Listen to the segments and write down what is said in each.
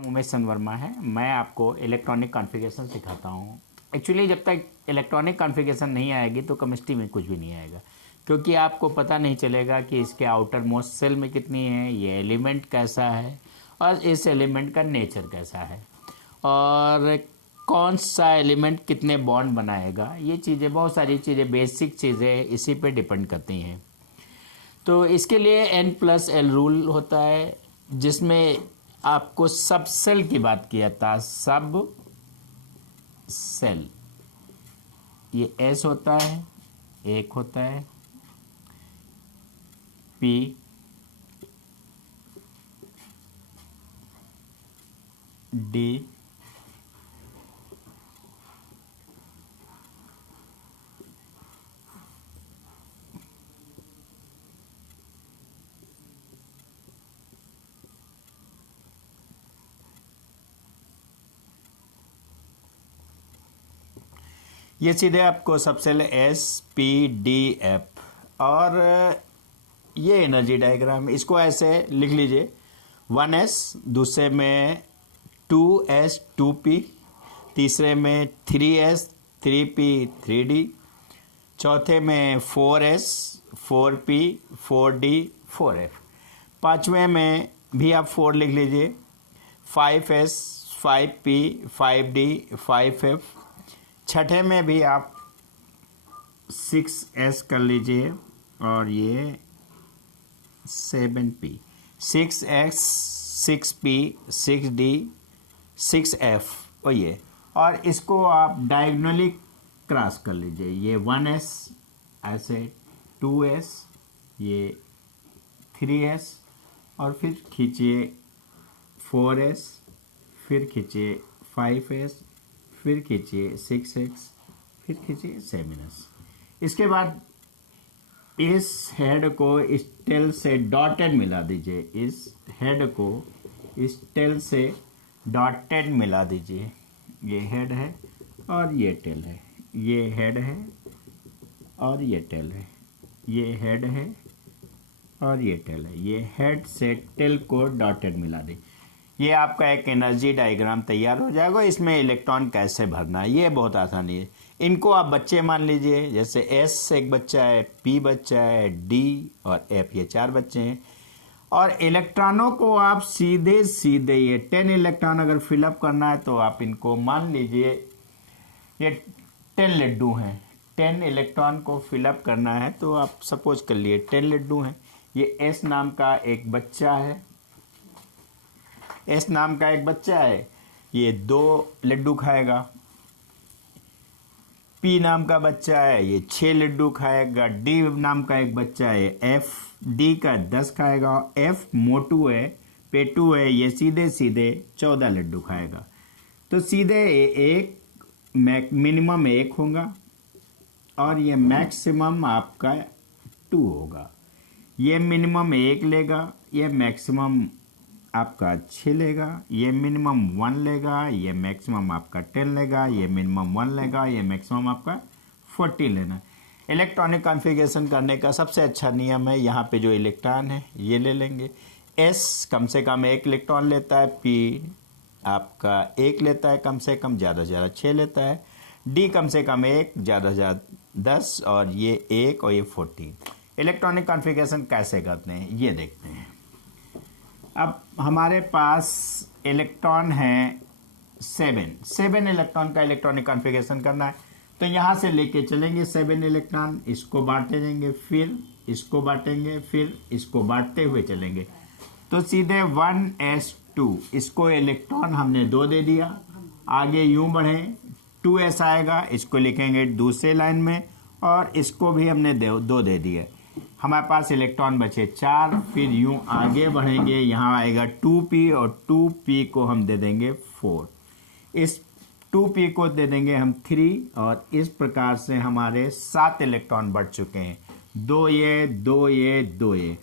नाम उमेश चंद वर्मा है। मैं आपको इलेक्ट्रॉनिक कॉन्फ़िगरेशन सिखाता हूँ। एक्चुअली जब तक इलेक्ट्रॉनिक कॉन्फ़िगरेशन नहीं आएगी तो केमिस्ट्री में कुछ भी नहीं आएगा, क्योंकि आपको पता नहीं चलेगा कि इसके आउटर मोस्ट सेल में कितनी है, ये एलिमेंट कैसा है और इस एलिमेंट का नेचर कैसा है और कौन सा एलिमेंट कितने बॉन्ड बनाएगा। ये चीज़ें, बहुत सारी चीज़ें, बेसिक चीज़ें इसी पे डिपेंड करती हैं। तो इसके लिए N+L रूल होता है, जिसमें आपको सब सेल की बात किया था। सब सेल ये S होता है, एक होता है P, D, ये सीधे आपको सब cell S, P, D, F। और ये एनर्जी डायग्राम, इसको ऐसे लिख लीजिए। 1s, दूसरे में 2s 2p, तीसरे में 3s 3p 3d, चौथे में 4s 4p 4d 4f, पांचवें में भी आप 4 लिख लीजिए। 5s 5p 5d 5f, छठे में भी आप 6s कर लीजिए और ये 7p, 6x 6p 6d 6f और ये, और इसको आप डायगोनली क्रॉस कर लीजिए। ये 1s ऐसे, 2s, ये 3s और फिर खींचिए 4s, फिर खींचिए 5s, फिर खींचिए 6x, फिर खींचिए 7s। इसके बाद इस हेड को इस टेल से डॉटेड मिला दीजिए। इस हेड को इस टेल से डॉटेड मिला दीजिए। ये हेड है और ये टेल है, ये हेड है और ये टेल है, ये हेड है और ये टेल है। ये हेड से टेल को डॉटेड मिला दी। ये आपका एक एनर्जी डायग्राम तैयार हो जाएगा। इसमें इलेक्ट्रॉन कैसे भरना है ये बहुत आसानी है। इनको आप बच्चे मान लीजिए, जैसे S एक बच्चा है, P बच्चा है, D और F, ये 4 बच्चे हैं। और इलेक्ट्रॉनों को आप सीधे सीधे ये 10 इलेक्ट्रॉन अगर फिलअप करना है तो आप इनको मान लीजिए ये 10 लड्डू हैं। 10 इलेक्ट्रॉन को फिलअप करना है तो आप सपोज कर लिए 10 लड्डू हैं। ये S नाम का एक बच्चा है, S नाम का एक बच्चा है, ये 2 लड्डू खाएगा। P नाम का बच्चा है, ये 6 लड्डू खाएगा। D नाम का एक बच्चा है, F D का 10 खाएगा। F मोटू है, पेटू है, ये सीधे सीधे 14 लड्डू खाएगा। तो सीधे एक मिनिमम 1 होगा और ये मैक्सिमम आपका 2 होगा। ये मिनिमम 1 लेगा, ये मैक्सिमम आपका 6 लेगा, ये मिनिमम 1 लेगा, ये मैक्सिमम आपका 10 लेगा, ये मिनिमम 1 लेगा, ये मैक्सिमम आपका 40 लेना। इलेक्ट्रॉनिक कॉन्फ़िगरेशन करने का सबसे अच्छा नियम है, यहाँ पे जो इलेक्ट्रॉन है ये ले लेंगे। S कम से कम 1 इलेक्ट्रॉन लेता है, P आपका 1 लेता है कम से कम, ज़्यादा से ज़्यादा 6 लेता है। D कम से कम 1, ज़्यादा से ज़्यादा 10 और ये 1 और ये 14। इलेक्ट्रॉनिक कॉन्फ़िगरेशन कैसे करते हैं ये देखते हैं। अब हमारे पास इलेक्ट्रॉन है 7 इलेक्ट्रॉन का इलेक्ट्रॉनिक कॉन्फ़िगरेशन करना है तो यहाँ से लेके चलेंगे 7 इलेक्ट्रॉन, इसको बांटे जाएंगे, फिर इसको बांटेंगे, फिर इसको बांटते हुए चलेंगे। तो सीधे 1s2, इसको इलेक्ट्रॉन हमने 2 दे दिया। आगे यूं बढ़े 2s आएगा, इसको लिखेंगे दूसरे लाइन में और इसको भी हमने 2 दे दिए। हमारे पास इलेक्ट्रॉन बचे 4। फिर यूं आगे बढ़ेंगे, यहाँ आएगा 2p और 2p को हम दे देंगे 4। इस 2p को दे देंगे हम 3 और इस प्रकार से हमारे 7 इलेक्ट्रॉन बढ़ चुके हैं। 2 ये 2 ये 2 ये,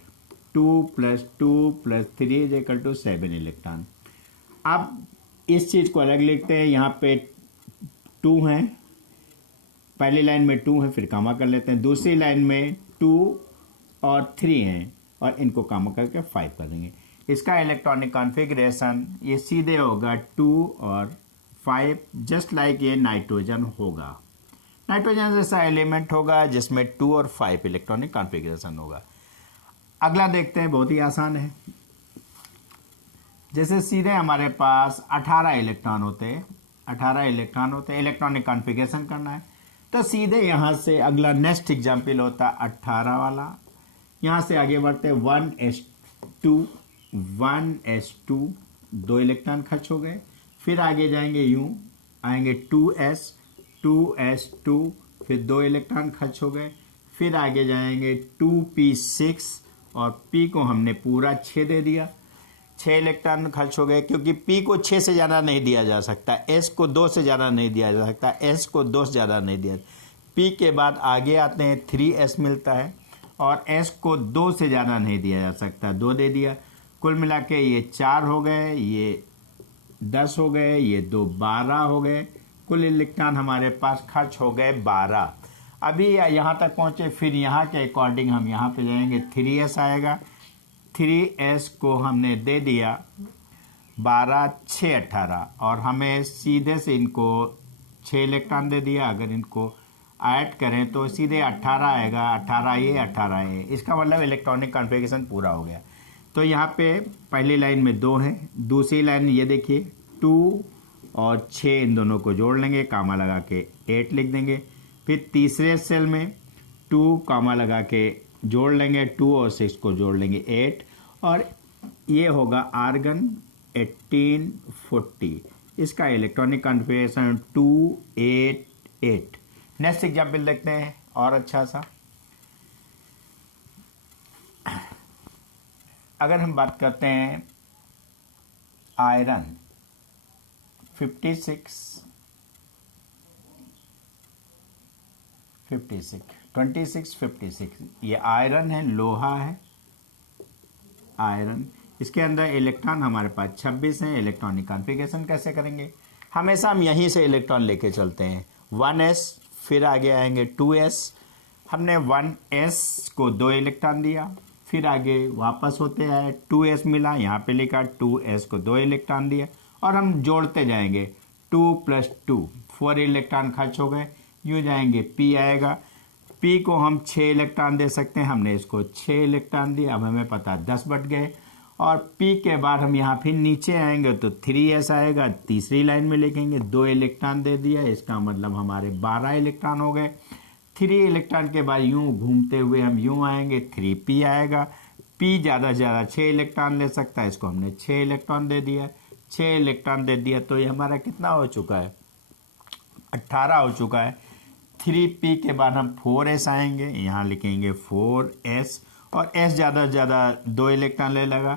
2 + 2 + 3 = 7 इलेक्ट्रॉन। अब इस चीज़ को अलग लिखते हैं। यहाँ पे 2 हैं, पहली लाइन में 2 है, फिर कामा कर लेते हैं। दूसरी लाइन में 2 और 3 हैं और इनको कामा करके 5 कर देंगे। इसका इलेक्ट्रॉनिक कॉन्फ़िगरेशन ये सीधे होगा 2 और 5, जस्ट लाइक ये नाइट्रोजन होगा। नाइट्रोजन जैसा एलिमेंट होगा जिसमें 2 और 5 इलेक्ट्रॉनिक कॉन्फ़िगरेशन होगा। अगला देखते हैं, बहुत ही आसान है। जैसे सीधे हमारे पास 18 इलेक्ट्रॉन होते हैं, 18 इलेक्ट्रॉन होते हैं, इलेक्ट्रॉनिक कॉन्फ़िगरेशन करना है तो सीधे यहाँ से अगला नेक्स्ट एग्जाम्पल होता है 18 वाला। यहाँ से आगे बढ़ते 1s2, 1s2, 2 इलेक्ट्रॉन खर्च हो गए। फिर आगे जाएंगे यूं, आएंगे 2s, 2s2, फिर 2 इलेक्ट्रॉन खर्च हो गए। फिर आगे जाएंगे 2p6 और p को हमने पूरा 6 दे दिया, 6 इलेक्ट्रॉन खर्च हो गए, क्योंकि p को 6 से ज़्यादा नहीं दिया जा सकता, s को 2 से ज़्यादा नहीं दिया जा सकता, s को 2 से ज़्यादा नहीं दिया। p के बाद आगे आते हैं 3s मिलता है और s को 2 से ज़्यादा नहीं दिया जा सकता, 2 दे दिया। कुल मिला के ये 4 हो गए, ये 10 हो गए, ये 2 12 हो गए। कुल इलेक्ट्रॉन हमारे पास खर्च हो गए 12। अभी यहाँ तक पहुँचे, फिर यहाँ के अकॉर्डिंग हम यहाँ पे जाएंगे, 3s आएगा, 3s को हमने दे दिया 12, 6 18 और हमें सीधे से इनको 6 इलेक्ट्रॉन दे दिया। अगर इनको ऐड करें तो सीधे 18 आएगा, 18 ये 18 ये, इसका मतलब इलेक्ट्रॉनिक कॉन्फ़िगरेशन पूरा हो गया। तो यहाँ पे पहली लाइन में 2 है, दूसरी लाइन ये देखिए 2 और 6 इन दोनों को जोड़ लेंगे, कामा लगा के 8 लिख देंगे। फिर तीसरे सेल में 2 कामा लगा के जोड़ लेंगे, 2 और 6 को जोड़ लेंगे 8 और ये होगा आर्गन 18 40। इसका इलेक्ट्रॉनिक कॉन्फ़िगरेशन 2 8 8। नेक्स्ट एग्जाम्पल देखते हैं और अच्छा सा। अगर हम बात करते हैं आयरन 56 56 26 56, ये आयरन है, लोहा है आयरन। इसके अंदर इलेक्ट्रॉन हमारे पास 26 हैं। इलेक्ट्रॉनिक कॉन्फ़िगरेशन कैसे करेंगे? हमेशा हम यहीं से इलेक्ट्रॉन लेके चलते हैं, 1s, फिर आगे आएंगे 2s। हमने 1s को 2 इलेक्ट्रॉन दिया, फिर आगे वापस होते आए 2s मिला, यहाँ पे लिखा 2s को 2 इलेक्ट्रॉन दिया और हम जोड़ते जाएंगे 2 + 2, 4 इलेक्ट्रॉन खर्च हो गए। यूँ जाएंगे p आएगा, p को हम 6 इलेक्ट्रॉन दे सकते हैं, हमने इसको 6 इलेक्ट्रॉन दिया, अब हमें पता 10 बट गए। और p के बाद हम यहाँ फिर नीचे आएंगे तो 3s आएगा, तीसरी लाइन में लिखेंगे 2 इलेक्ट्रॉन दे दिया, इसका मतलब हमारे 12 इलेक्ट्रॉन हो गए। 3 इलेक्ट्रॉन के बाद यूँ घूमते हुए हम यूँ आएंगे, 3p आएगा, p ज़्यादा से ज़्यादा 6 इलेक्ट्रॉन ले सकता है, इसको हमने 6 इलेक्ट्रॉन दे दिया, 6 इलेक्ट्रॉन दे दिया तो ये हमारा कितना हो चुका है? 18 हो चुका है। 3p के बाद हम 4s आएंगे, यहाँ लिखेंगे 4s और s ज़्यादा से ज़्यादा 2 इलेक्ट्रॉन ले लगा,